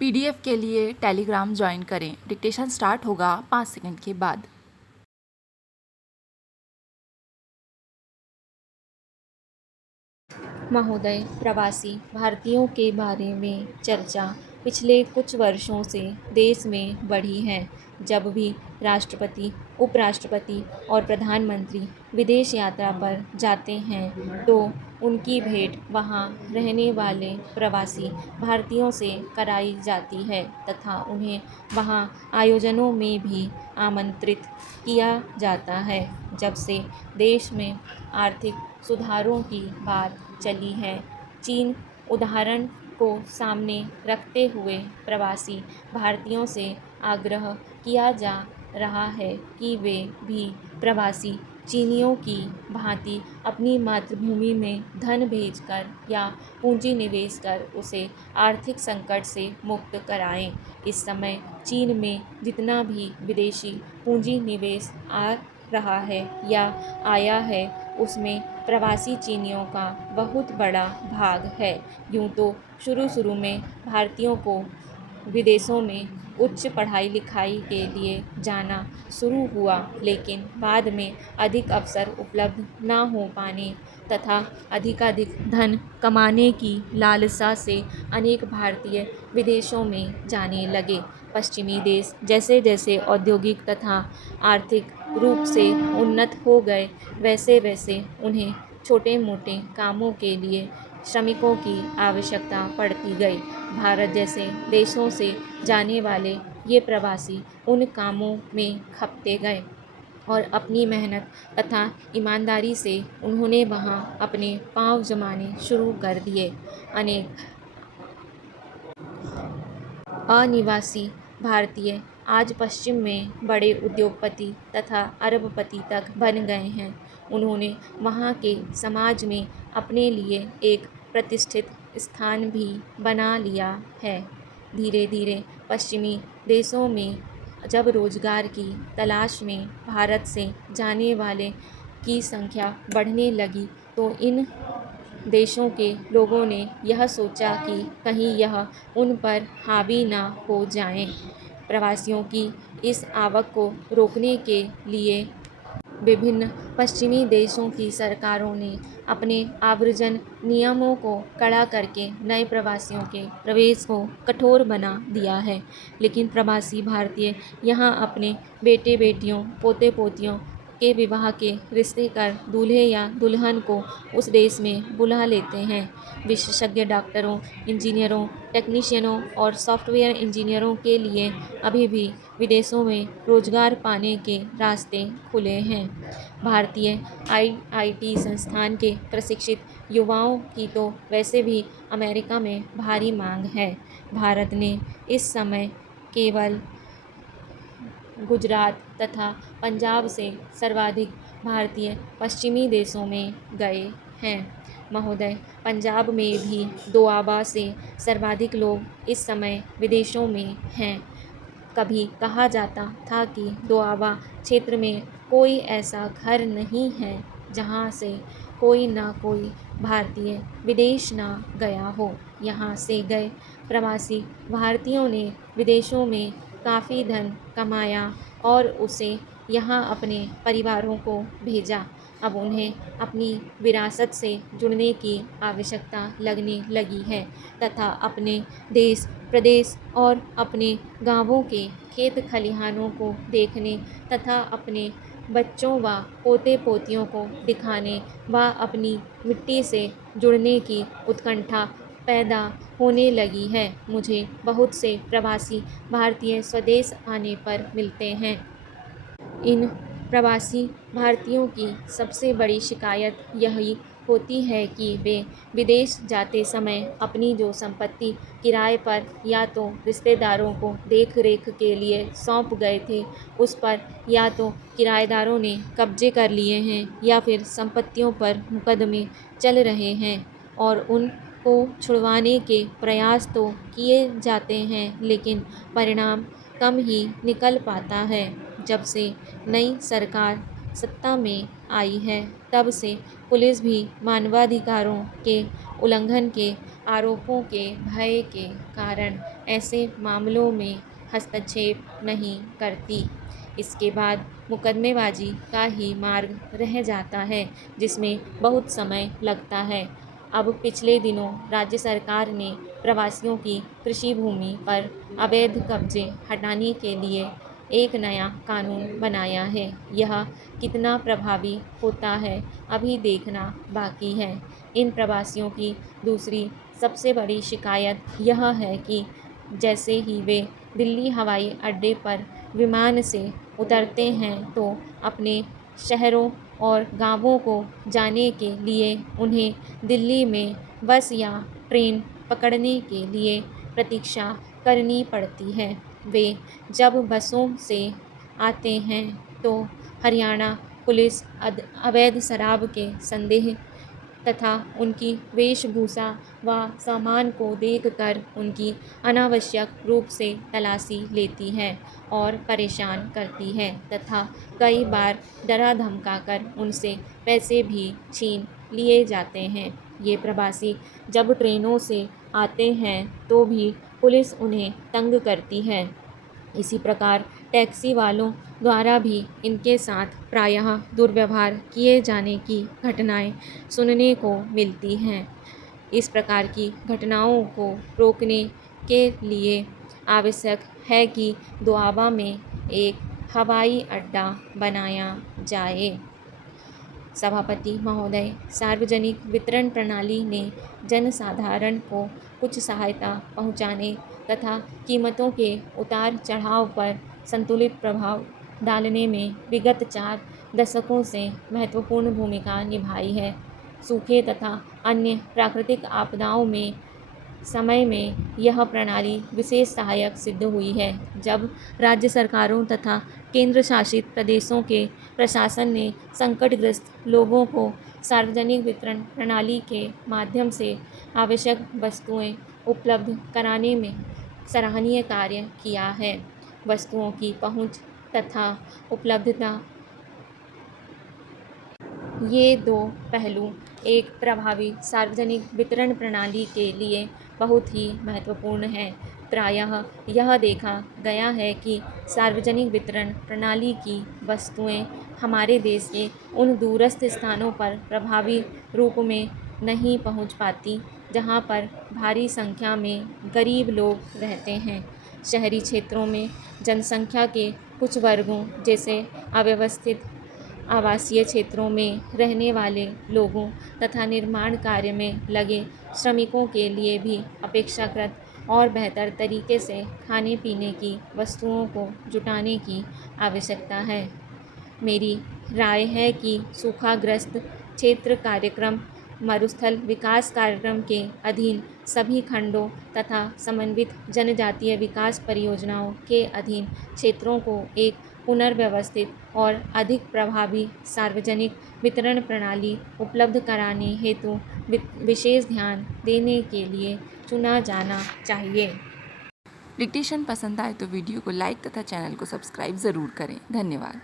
PDF के लिए Telegram join करें। डिक्टेशन स्टार्ट होगा 5 सेकंड के बाद। महोदय, प्रवासी भारतीयों के बारे में चर्चा पिछले कुछ वर्षों से देश में बढ़ी है। जब भी राष्ट्रपति, उपराष्ट्रपति और प्रधानमंत्री विदेश यात्रा पर जाते हैं तो उनकी भेंट वहां रहने वाले प्रवासी भारतीयों से कराई जाती है तथा उन्हें वहां आयोजनों में भी आमंत्रित किया जाता है। जब से देश में आर्थिक सुधारों की बात चली है, चीन उदाहरण को सामने रखते हुए प्रवासी भारतीयों से आग्रह किया जा रहा है कि वे भी प्रवासी चीनियों की भांति अपनी मातृभूमि में धन भेजकर या पूंजी निवेश कर उसे आर्थिक संकट से मुक्त कराएं। इस समय चीन में जितना भी विदेशी पूंजी निवेश आ रहा है या आया है, उसमें प्रवासी चीनियों का बहुत बड़ा भाग है। यूँ तो शुरू में भारतीयों को विदेशों में उच्च पढ़ाई लिखाई के लिए जाना शुरू हुआ, लेकिन बाद में अधिक अवसर उपलब्ध न हो पाने तथा अधिकाधिक धन कमाने की लालसा से अनेक भारतीय विदेशों में जाने लगे। पश्चिमी देश जैसे जैसे औद्योगिक तथा आर्थिक रूप से उन्नत हो गए, वैसे वैसे उन्हें छोटे मोटे कामों के लिए श्रमिकों की आवश्यकता पड़ती गई। भारत जैसे देशों से जाने वाले ये प्रवासी उन कामों में खपते गए और अपनी मेहनत तथा ईमानदारी से उन्होंने वहाँ अपने पाँव जमाने शुरू कर दिए। अनेक अनिवासी भारतीय आज पश्चिम में बड़े उद्योगपति तथा अरबपति तक बन गए हैं। उन्होंने वहाँ के समाज में अपने लिए एक प्रतिष्ठित स्थान भी बना लिया है। धीरे धीरे पश्चिमी देशों में जब रोजगार की तलाश में भारत से जाने वाले की संख्या बढ़ने लगी तो इन देशों के लोगों ने यह सोचा कि कहीं यह उन पर हावी ना हो जाएं। प्रवासियों की इस आवक को रोकने के लिए विभिन्न पश्चिमी देशों की सरकारों ने अपने आव्रजन नियमों को कड़ा करके नए प्रवासियों के प्रवेश को कठोर बना दिया है। लेकिन प्रवासी भारतीय यहाँ अपने बेटे बेटियों, पोते पोतियों के विवाह के रिश्ते कर दूल्हे या दुल्हन को उस देश में बुला लेते हैं। विशेषज्ञ डॉक्टरों, इंजीनियरों, टेक्नीशियनों और सॉफ्टवेयर इंजीनियरों के लिए अभी भी विदेशों में रोजगार पाने के रास्ते खुले हैं। भारतीय आईआईटी संस्थान के प्रशिक्षित युवाओं की तो वैसे भी अमेरिका में भारी मांग है। भारत ने इस समय केवल गुजरात तथा पंजाब से सर्वाधिक भारतीय पश्चिमी देशों में गए हैं। महोदय, पंजाब में भी दोआबा से सर्वाधिक लोग इस समय विदेशों में हैं। कभी कहा जाता था कि दोआबा क्षेत्र में कोई ऐसा घर नहीं है जहाँ से कोई ना कोई भारतीय विदेश ना गया हो। यहाँ से गए प्रवासी भारतीयों ने विदेशों में काफ़ी धन कमाया और उसे यहाँ अपने परिवारों को भेजा। अब उन्हें अपनी विरासत से जुड़ने की आवश्यकता लगने लगी है तथा अपने देश, प्रदेश और अपने गांवों के खेत खलिहानों को देखने तथा अपने बच्चों व पोते पोतियों को दिखाने व अपनी मिट्टी से जुड़ने की उत्कंठा पैदा होने लगी है। मुझे बहुत से प्रवासी भारतीय स्वदेश आने पर मिलते हैं। इन प्रवासी भारतीयों की सबसे बड़ी शिकायत यही होती है कि वे विदेश जाते समय अपनी जो संपत्ति किराए पर या तो रिश्तेदारों को देख रेख के लिए सौंप गए थे, उस पर या तो किराएदारों ने कब्जे कर लिए हैं या फिर संपत्तियों पर मुकदमे चल रहे हैं और उनको छुड़वाने के प्रयास तो किए जाते हैं, लेकिन परिणाम कम ही निकल पाता है। जब से नई सरकार सत्ता में आई है, तब से पुलिस भी मानवाधिकारों के उल्लंघन के आरोपों के भय के कारण ऐसे मामलों में हस्तक्षेप नहीं करती। इसके बाद मुकदमेबाजी का ही मार्ग रह जाता है, जिसमें बहुत समय लगता है। अब पिछले दिनों राज्य सरकार ने प्रवासियों की कृषि भूमि पर अवैध कब्जे हटाने के लिए एक नया कानून बनाया है। यह कितना प्रभावी होता है, अभी देखना बाकी है। इन प्रवासियों की दूसरी सबसे बड़ी शिकायत यह है कि जैसे ही वे दिल्ली हवाई अड्डे पर विमान से उतरते हैं तो अपने शहरों और गांवों को जाने के लिए उन्हें दिल्ली में बस या ट्रेन पकड़ने के लिए प्रतीक्षा करनी पड़ती है। वे जब बसों से आते हैं तो हरियाणा पुलिस अवैध शराब के संदेह तथा उनकी वेशभूषा व सामान को देखकर उनकी अनावश्यक रूप से तलाशी लेती है और परेशान करती है तथा कई बार डरा धमकाकर उनसे पैसे भी छीन लिए जाते हैं। ये प्रवासी जब ट्रेनों से आते हैं तो भी पुलिस उन्हें तंग करती है। इसी प्रकार टैक्सी वालों द्वारा भी इनके साथ प्रायः दुर्व्यवहार किए जाने की घटनाएं सुनने को मिलती हैं। इस प्रकार की घटनाओं को रोकने के लिए आवश्यक है कि दोआबा में एक हवाई अड्डा बनाया जाए। सभापति महोदय, सार्वजनिक वितरण प्रणाली ने जनसाधारण को कुछ सहायता पहुंचाने तथा कीमतों के उतार चढ़ाव पर संतुलित प्रभाव डालने में विगत 4 दशकों से महत्वपूर्ण भूमिका निभाई है। सूखे तथा अन्य प्राकृतिक आपदाओं में समय में यह प्रणाली विशेष सहायक सिद्ध हुई है। जब राज्य सरकारों तथा केंद्र शासित प्रदेशों के प्रशासन ने संकटग्रस्त लोगों को सार्वजनिक वितरण प्रणाली के माध्यम से आवश्यक वस्तुएं उपलब्ध कराने में सराहनीय कार्य किया है। वस्तुओं की पहुंच तथा उपलब्धता, ये 2 पहलू एक प्रभावी सार्वजनिक वितरण प्रणाली के लिए बहुत ही महत्वपूर्ण हैं। प्रायः यह देखा गया है कि सार्वजनिक वितरण प्रणाली की वस्तुएं हमारे देश के उन दूरस्थ स्थानों पर प्रभावी रूप में नहीं पहुंच पाती, जहां पर भारी संख्या में गरीब लोग रहते हैं। शहरी क्षेत्रों में जनसंख्या के कुछ वर्गों जैसे अव्यवस्थित आवासीय क्षेत्रों में रहने वाले लोगों तथा निर्माण कार्य में लगे श्रमिकों के लिए भी अपेक्षाकृत और बेहतर तरीके से खाने पीने की वस्तुओं को जुटाने की आवश्यकता है। मेरी राय है कि सूखाग्रस्त क्षेत्र कार्यक्रम, मरुस्थल विकास कार्यक्रम के अधीन सभी खंडों तथा समन्वित जनजातीय विकास परियोजनाओं के अधीन क्षेत्रों को एक पुनर्व्यवस्थित और अधिक प्रभावी सार्वजनिक वितरण प्रणाली उपलब्ध कराने हेतु विशेष ध्यान देने के लिए चुना जाना चाहिए। डिक्टेशन पसंद आए तो वीडियो को लाइक तथा चैनल को सब्सक्राइब ज़रूर करें। धन्यवाद।